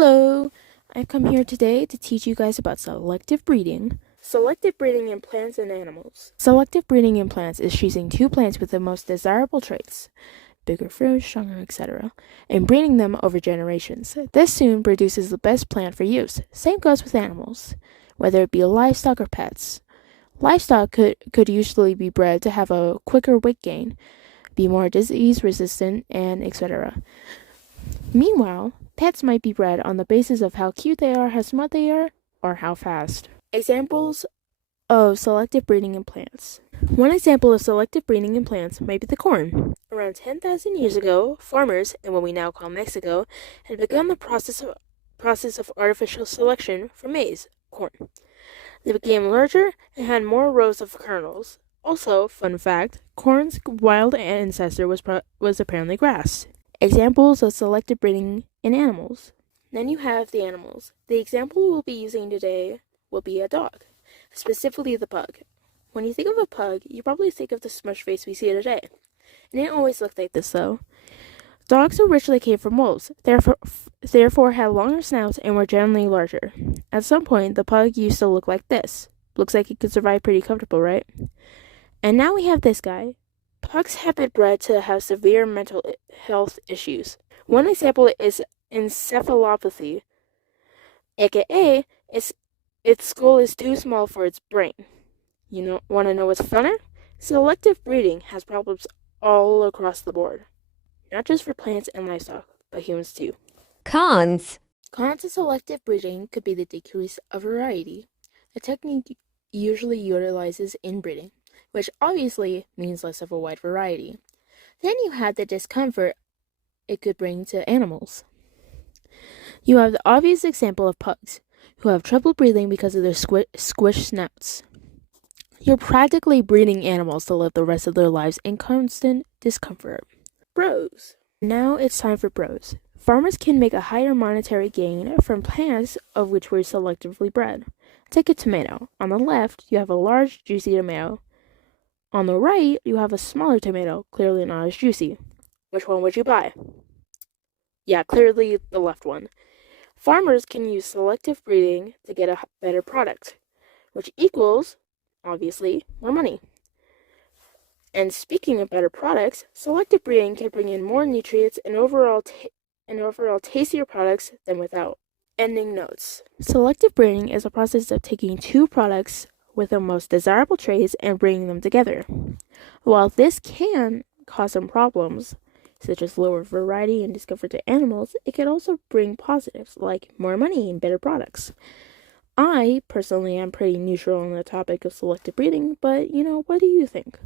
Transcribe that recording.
Hello! I've come here today to teach you guys about selective breeding. Selective breeding in plants and animals. Selective breeding in plants is choosing two plants with the most desirable traits, bigger fruit, stronger, etc., and breeding them over generations. This soon produces the best plant for use. Same goes with animals, whether it be livestock or pets. Livestock could usually be bred to have a quicker weight gain, be more disease resistant, and etc. Meanwhile, pets might be bred on the basis of how cute they are, how smart they are, or how fast. Examples of selective breeding in plants. One example of selective breeding in plants might be the corn. Around 10,000 years ago, farmers in what we now call Mexico had begun the process of artificial selection for maize, corn. They became larger and had more rows of kernels. Also, fun fact, corn's wild ancestor was apparently grass. Examples of selective breeding in animals. Then you have the animals. The example we'll be using today will be a dog, specifically the pug. When you think of a pug, you probably think of the smush face we see today. It didn't always look like this though. Dogs originally came from wolves, therefore had longer snouts and were generally larger. At some point, the pug used to look like this. Looks like it could survive pretty comfortable, right? And now we have this guy. Pugs have been bred to have severe mental health issues. One example is encephalopathy, aka its skull is too small for its brain. Want to know what's funner? Selective breeding has problems all across the board, not just for plants and livestock, but humans too. Cons. Cons of selective breeding could be the decrease of variety. The technique usually utilizes inbreeding, which obviously means less of a wide variety. Then you have the discomfort it could bring to animals. You have the obvious example of pugs, who have trouble breathing because of their squished snouts. You're practically breeding animals to live the rest of their lives in constant discomfort. Bros. Now it's time for bros. Farmers can make a higher monetary gain from plants of which were selectively bred. Take a tomato. On the left, you have a large, juicy tomato. On the right, you have a smaller tomato, clearly not as juicy. Which one would you buy? Yeah, clearly the left one. Farmers can use selective breeding to get a better product, which equals, obviously, more money. And speaking of better products, selective breeding can bring in more nutrients and overall tastier products than without. Ending notes. Selective breeding is a process of taking two products with the most desirable traits and bringing them together. While this can cause some problems, such as lower variety and discomfort to animals, it can also bring positives like more money and better products. I personally am pretty neutral on the topic of selective breeding, but what do you think?